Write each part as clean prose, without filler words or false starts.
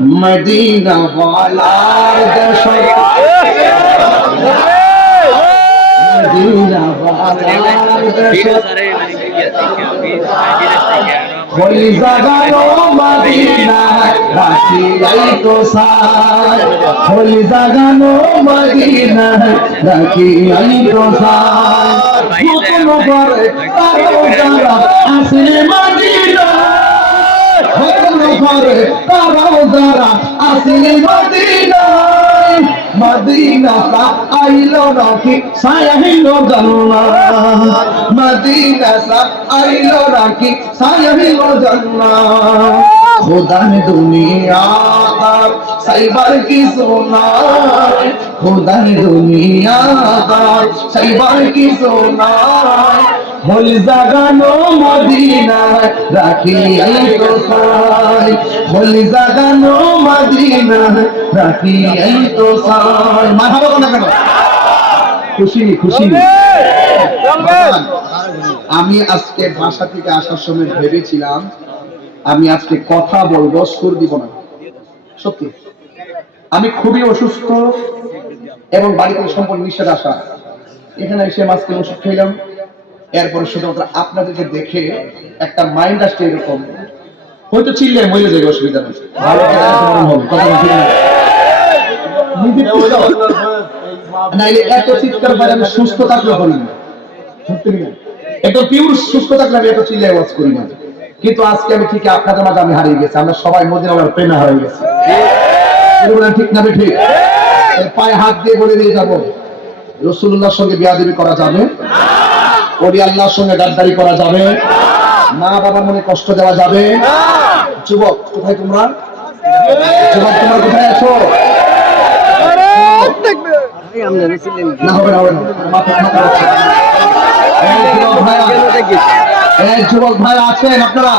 Medina ওয়ালার দেশ Medina ওয়ালার দেশ ওই জাগানো মদিনা রাখি আইতো সাই ওই জাগানো মদিনা রাখি আইতো সাই কোন করে তারো যারা আসলে মদিনা কোন করে তারো যারা আসলে মদিনা মদিনা কা আইলো রাখি সায়াহিলো জান্নাত মদিনা সা আইলো রাখি সায়াহিলো জান্নাত खुदा ने दुनिया का साइबर की सोना खुदा ने दुनिया का साइबर की सोना होल জাগানো মদিনা রাখি আই তো সাই হোল জাগানো মদিনা রাখি আই তো সাই মারহাবা কোন কেন খুশি খুশি আমি আজকে ভাষা থেকে আসার সময় ভেবেছিলাম আমি আজকে কথা বলবো সুর দিব না সত্যি আমি খুবই অসুস্থ এবং বাড়িতে সম্পূর্ণ নিষেধ আসা এখানে এসে মাঝকে ওষুধ খেলাম এরপরে শুধুমাত্র আপনাদেরকে দেখে একটা মাইন্ড আসছে এরকম হয়তো চিল্লে মরে যাবে অসুবিধা নেই ভালো নাইলে এত চিৎকার করে আমি সুস্থ থাকলে করি না সত্যি না এত পিওর সুস্থ থাকলে আমি এত চিল্লে আওয়াজ করি না কিন্তু আজকে আমি ঠিক আপনাদের মাঝে আমি হারিয়ে গেছি আমরা সবাই মদিনার প্রেমে হারিয়ে গেছি ঠিক না ঠিক পায়ে হাত দিয়ে বলে দিয়ে যাবো রাসূলুল্লাহর সঙ্গে বিয়াদবি করা যাবে ওলি আল্লাহর সঙ্গে গাদ্দারি করা যাবে মা বাবার মনে কষ্ট দেওয়া যাবে যুবক কোথায় তোমরা যুবক তোমরা কোথায় আছো না হবে না হবে না মাথা যুবক ভাই আছেন আপনারা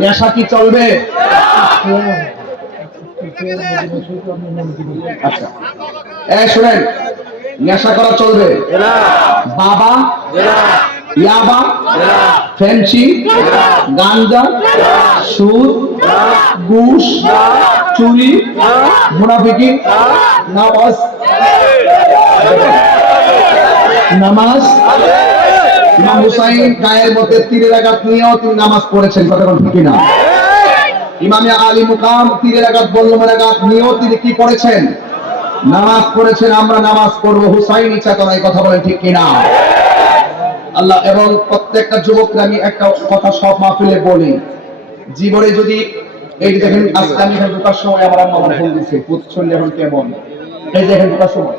নেশা কি চলবে আচ্ছা শুনেন নেশা করা চলবে বাবা ইয়াবা ফেন্সি গাঞ্জা সুদ ঘুষ চুরি মুনাফিকি নামাজ ইমাম হুসাইন গায়ের মধ্যে 3 রাকাত নিয়েও তিনি নামাজ পড়েছেন কথা বলেন ঠিক না ইমাম আলী মুকাম 3 রাকাত বল্লম রাকাত নিয়েও তিনি কি পড়েছেন নামাজ পড়েছেন আমরা নামাজ পড়ব হুসাইন ইচ্ছা করে কথা বলেন ঠিক কি না আল্লাহ এবং প্রত্যেকটা যুবকরা আমি একটা কথা সব মাহফিলে বলি জীবনে যদি এই দেখেন আজকে আমি এখানে ঢোকার সময় আমার আম্মা আমার ফোন দিয়েছে পুত্র এখন কেমন এই দেখেন ঢোকার সময়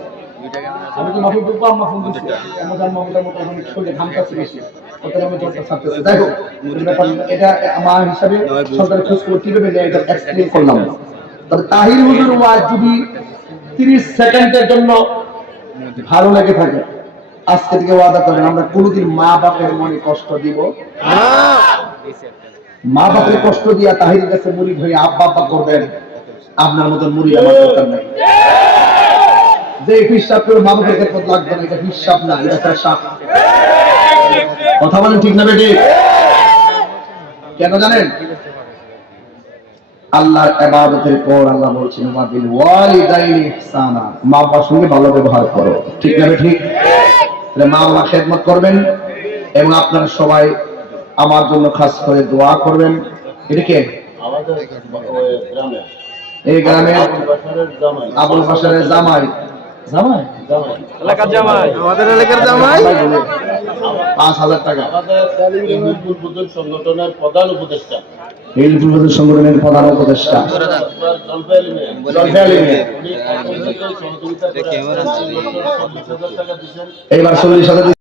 আমি তো মাহফিল ঢুকবো আম্মা ফোন দিয়েছে আমাদের আম্মা মোটামুটি এখন শরীরে ঘামটাছে বেশি ওদের আমি জোরটা ছাড়তেছে দেখো এটা আমার হিসাবে সরকারের খোঁজ করে কিভাবে এটা এক্সপ্লেইন করলাম তবে তাহির হুজুর ওয়াজ যদি 30 সেকেন্ডের জন্য ভালো লেগে থাকে আজকে থেকে ওয়াদা করেন আমরা কোনোদিন মা বাপের মনে কষ্ট দিব মা বাপের কষ্ট দিয়া তাহিরের কাছে মুরিদ হয়ে আব্বা আব্বা করবেন আপনার মতো মুরিদ আমার দরকার নাই যে হিসাব করে মা বাপের খেদমত লাগবে না এটা হিসাব না এটা পেশা কথা বলেন ঠিক না বেটি কেন জানেন আল্লাহর ইবাদতের পর আল্লাহ বলছেন ওয়াবিল ওয়ালিদাইনি ইহসানা মা বাবার সঙ্গে ভালো ব্যবহার করো ঠিক না ঠিক তাহলে মা বাবার খেদমত করবেন এবং আপনারা সবাই আমার জন্য খাস করে দোয়া করবেন এটা কে আমাদের গ্রামে এই গ্রামে আবুল বাশারের জামাই জামাই এলাকার জামাই আমাদের এলাকার জামাই 5000 টাকা আমাদের হিলফুল বুজুর্গ সংগঠনের প্রধান উপদেষ্টা হিলফুল বুজুর্গ সংগঠনের প্রধান উপদেষ্টা এবার 40,000 টাকা দিবেন এবার 40,000